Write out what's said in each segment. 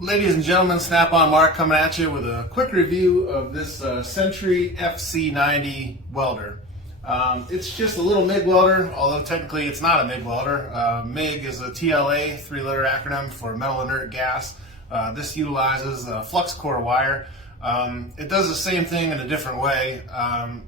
Ladies and gentlemen, Snap-on Mark coming at you with a quick review of this Century FC-90 welder. It's just a little MIG welder, although technically it's not a MIG welder. MIG is a TLA, three-letter acronym for metal inert gas. This utilizes flux core wire. It does the same thing in a different way.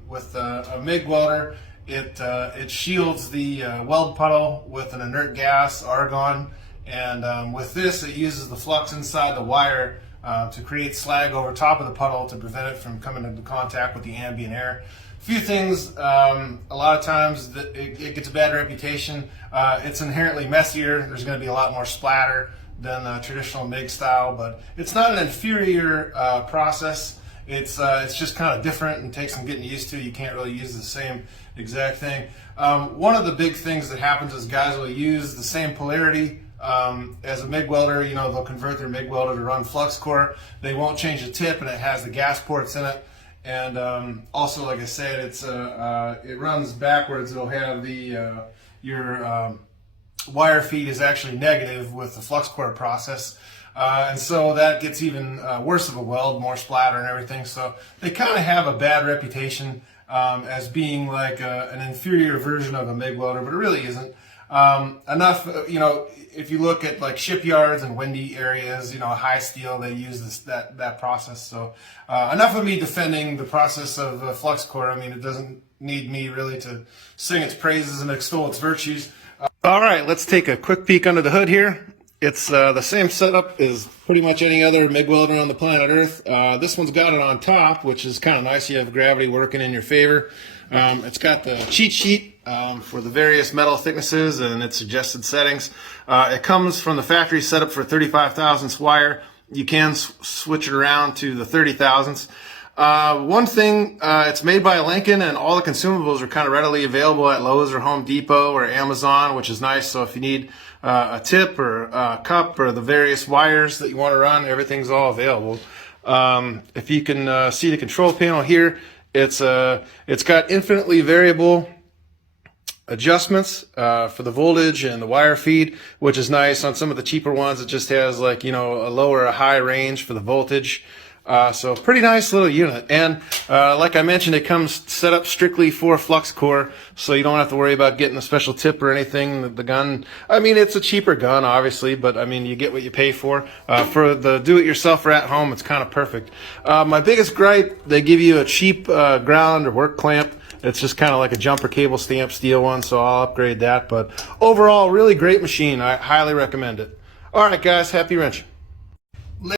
With a MIG welder, it shields the weld puddle with an inert gas, argon. And with this, it uses the flux inside the wire to create slag over top of the puddle to prevent it from coming into contact with the ambient air. A few things, a lot of times it gets a bad reputation. It's inherently messier. There's going to be a lot more splatter than traditional MIG style, but it's not an inferior process. It's just kind of different and takes some getting used to. You can't really use the same exact thing. One of the big things that happens is guys will use the same polarity as a MIG welder. You know, they'll convert their MIG welder to run flux core. They won't change the tip, and it has the gas ports in it. And also, like I said, it runs backwards. It'll have your wire feed is actually negative with the flux core process. And so that gets even worse of a weld, more splatter and everything. So they kind of have a bad reputation as being like an inferior version of a MIG welder, but it really isn't. You know, if you look at like shipyards and windy areas, you know, high steel, they use that process. So enough of me defending the process of flux core. I mean, it doesn't need me really to sing its praises and extol its virtues. All right, let's take a quick peek under the hood here. It's the same setup as pretty much any other MIG welder on the planet Earth. This one's got it on top, which is kind of nice. You have gravity working in your favor. It's got the cheat sheet for the various metal thicknesses and its suggested settings. It comes from the factory setup for 35 thousandths wire. You can switch it around to the 30 thousandths. One thing, it's made by Lincoln, and all the consumables are kind of readily available at Lowe's or Home Depot or Amazon, which is nice. So if you need a tip or a cup or the various wires that you want to run, everything's all available. If you can see the control panel here, it's got infinitely variable adjustments for the voltage and the wire feed, which is nice. On some of the cheaper ones, it just has like, you know, a low or a high range for the voltage. So pretty nice little unit. And like I mentioned, it comes set up strictly for flux core, so you don't have to worry about getting a special tip or anything. The gun, I mean, it's a cheaper gun, obviously, but I mean, you get what you pay for. For the do-it-yourself or at home, it's kind of perfect. My biggest gripe, they give you a cheap ground or work clamp. It's just kind of like a jumper cable stamp steel one, so I'll upgrade that. But overall, really great machine. I highly recommend it. All right, guys, happy wrenching.